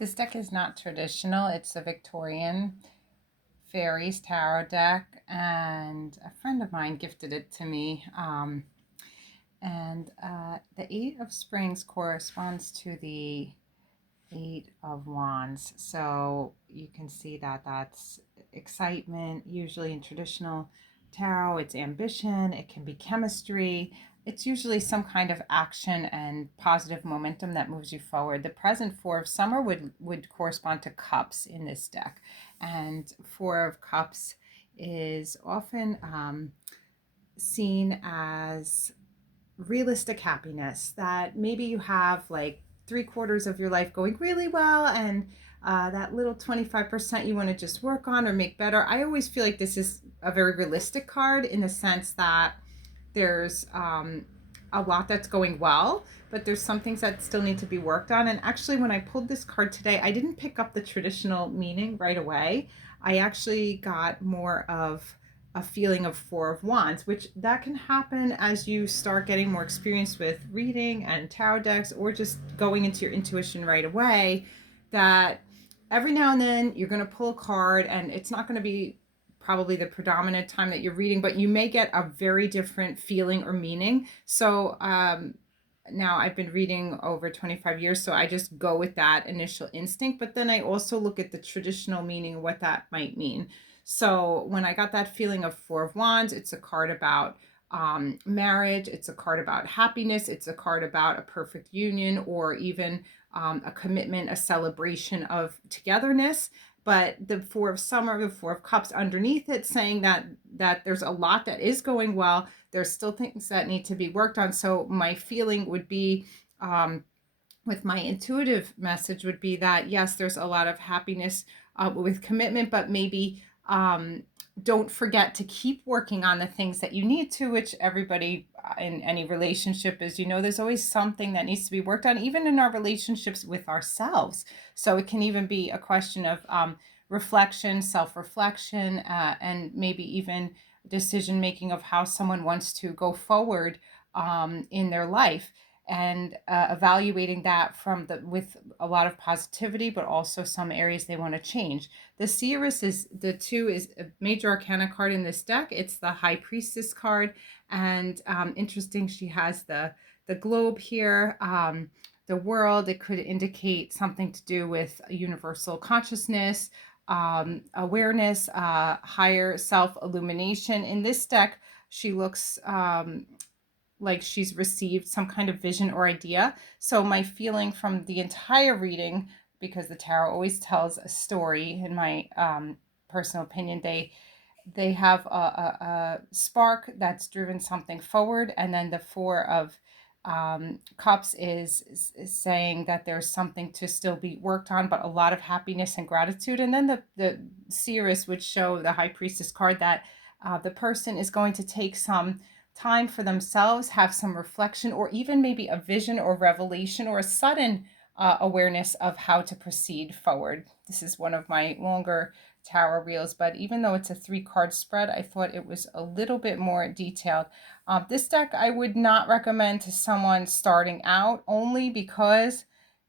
This deck is not traditional. It's a Victorian fairies tarot deck, and a friend of mine gifted it to me. And the Eight of Springs corresponds to the Eight of Wands. So you can see that that's excitement. Usually in traditional tarot, it's ambition, it can be chemistry. It's usually some kind of action and positive momentum that moves you forward. The present Four of Summer would correspond to Cups in this deck. And Four of Cups is often seen as realistic happiness, that maybe you have like three-quarters of your life going really well, and that little 25% you want to just work on or make better. I always feel like this is a very realistic card in the sense that there's a lot that's going well, but there's some things that still need to be worked on. And actually, when I pulled this card today, I didn't pick up the traditional meaning right away. I actually got more of a feeling of Four of Wands, which that can happen as you start getting more experience with reading and tarot decks, or just going into your intuition right away, that every now and then you're going to pull a card and it's not going to be probably the predominant time that you're reading, but you may get a very different feeling or meaning. So now I've been reading over 25 years, so I just go with that initial instinct, but then I also look at the traditional meaning of what that might mean. So when I got that feeling of Four of Wands, it's a card about marriage, it's a card about happiness, it's a card about a perfect union, or even a commitment, a celebration of togetherness. But the Four of Summer, the Four of Cups underneath it, saying that there's a lot that is going well. There's still things that need to be worked on. So my feeling would be, with my intuitive message, would be that yes, there's a lot of happiness with commitment, but maybe don't forget to keep working on the things that you need to, which everybody in any relationship is, there's always something that needs to be worked on, even in our relationships with ourselves. So it can even be a question of reflection, self-reflection, and maybe even decision making of how someone wants to go forward in their life, and evaluating that with a lot of positivity, but also some areas they want to change. The Seeress is a major arcana card in this deck. It's the High Priestess card, and interesting, she has the globe here, the world. It could indicate something to do with universal consciousness, awareness, higher self illumination. In this deck, she looks like she's received some kind of vision or idea. So my feeling from the entire reading, because the tarot always tells a story, in my personal opinion, they have a spark that's driven something forward, and then the Four of Cups is saying that there's something to still be worked on, but a lot of happiness and gratitude. And then the Seeress would show, the High Priestess card, that the person is going to take some time for themselves, have some reflection, or even maybe a vision or revelation or a sudden awareness of how to proceed forward. This is one of my longer tarot reels, but even though it's a 3-card spread, I thought it was a little bit more detailed. This deck I would not recommend to someone starting out, only because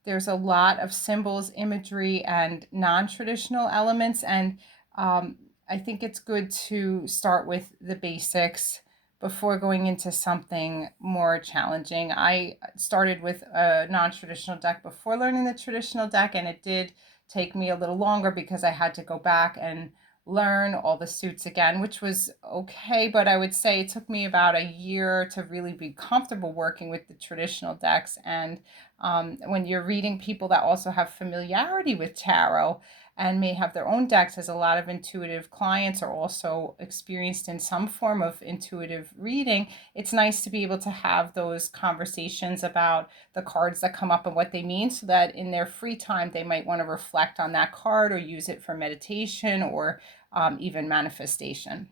there's a lot of symbols, imagery, and non-traditional elements, and I think it's good to start with the basics before going into something more challenging. I started with a non-traditional deck before learning the traditional deck, and it did take me a little longer because I had to go back and learn all the suits again, which was okay, but I would say it took me about a year to really be comfortable working with the traditional decks. And when you're reading people that also have familiarity with tarot and may have their own decks, as a lot of intuitive clients are also experienced in some form of intuitive reading, it's nice to be able to have those conversations about the cards that come up and what they mean, so that in their free time they might want to reflect on that card or use it for meditation or even manifestation.